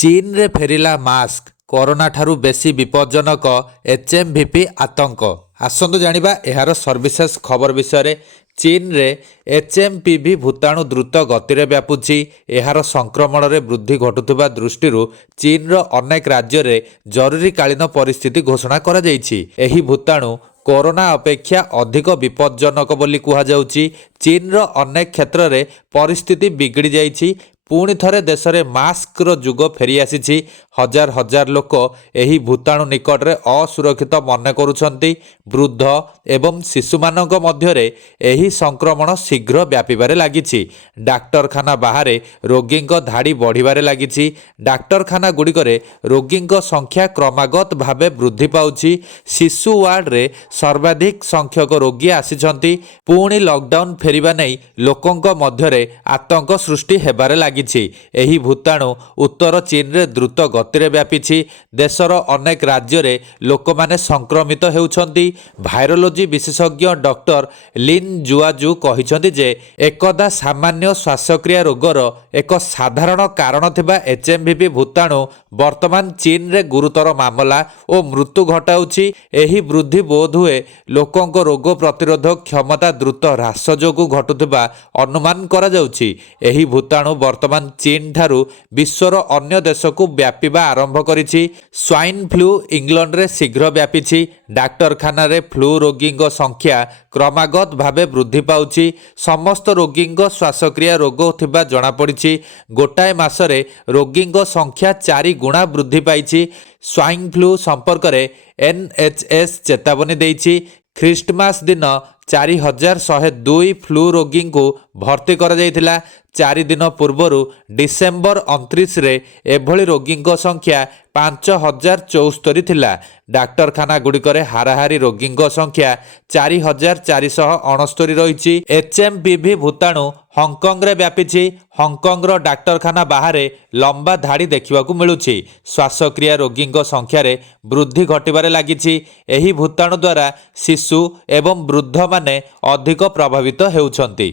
चीन रे फेरिला mask corona ठारू बेसी विपज्जनक एचएमवीपी आतंक। आसंतु जानिबा एहार सर्विसेस खबर विषय। चीन रे एचएमपीवी भूताणु द्रुत गति रे व्यापुछि। एहार संक्रमण रे वृद्धि घटुथिबा दृष्टिरु चीन रो अनेक राज्य रे जरूरीकालीन परिस्थिति घोषणा करा जायछि। एही भूताणु कोरोना अपेक्षा अधिक विपज्जनक बोली कुहा जाउछि। चीन रो अनेक क्षेत्र रे परिस्थिति बिगड़ी जायछि। पुणी थरे देश में मास्क रो जुग फेरी आसी। हजार हजार लोक एही भूताणु निकट में असुरक्षित मन करुछंती। वृद्ध एवं शिशु मानक मध्यरे एही संक्रमण शीघ्र व्यापिबारे लागिछि। डाक्तरखाना बाहर रोगी धाड़ी बढ़िबारे लागिछि। डाक्तरखाना गुड़िकरे रोगी संख्या क्रमागत भावे वृद्धि पाउछि। शिशु वार्ड रे सर्वाधिक संख्यक रोगी आसिछंती। पुणी लॉकडाउन फेरिबा नै लोकंक मध्यरे आतंक सृष्टि हेबारे लागिछि। एही भूताणु उत्तर चीन रे द्रुत गति रे व्यापिछि। देशर अनेक राज्य रे लोक माने संक्रमित हेउछंती। भाइरोलोजी विशेषज्ञ डॉक्टर लिन जुआजु कहिछंती जे एकदा सामान्य श्वासक्रिया रोगर एक साधारण कारण थिबा एचएमवीपी भूताणु वर्तमान चीन रे गुरुतर मामला और मृत्यु घटाउछि। एही वृद्धि बोध हुए लोकंक रोग प्रतिरोधक क्षमता द्रुत ह्रास जोगु घटुथिबा अनुमान करा जाउछि। एही भूताणु वर्तमान चीन ठारू विश्वर अन्य देश को व्यापिबा आरंभ करिछि। स्वाइन फ्लू इंग्लैंड रे शीघ्र व्यापिछि। डाक्तरखाना रे फ्लू रोगी संख्या क्रमागत भावे वृद्धि पाउछि। समस्त रोगी श्वासक्रिया रोग थिबा जणा पड़िछि। गोटाए मासरे रोगी संख्या 4 गुणा वृद्धि पाइछि। स्वाइन फ्लू संपर्क में एनएचएस चेतावनी देइछि। ख्रीष्टमास दिन 4102 फ्लू रोगी को भर्ती करा जायतिला। 4 दिन पूर्वर डिसेम्बर 29 रे एभली रोगी संख्या 5074 थिला। डाक्तरखाना गुड़िकरे हाराहारी रोगी संख्या 4469 रही। एचएमपीवी भूताणु हांगकांग रे व्यापिछि। हांगकांग रो डाक्तरखाना बाहर लंबा धाड़ी देखिबाकू मिलुछि। श्वासक्रिया रोगी संख्या रे वृद्धि घटिबारे लागिछि। एही भूताणु द्वारा शिशु एवं वृद्ध माने अधिक प्रभावित हेउछंती।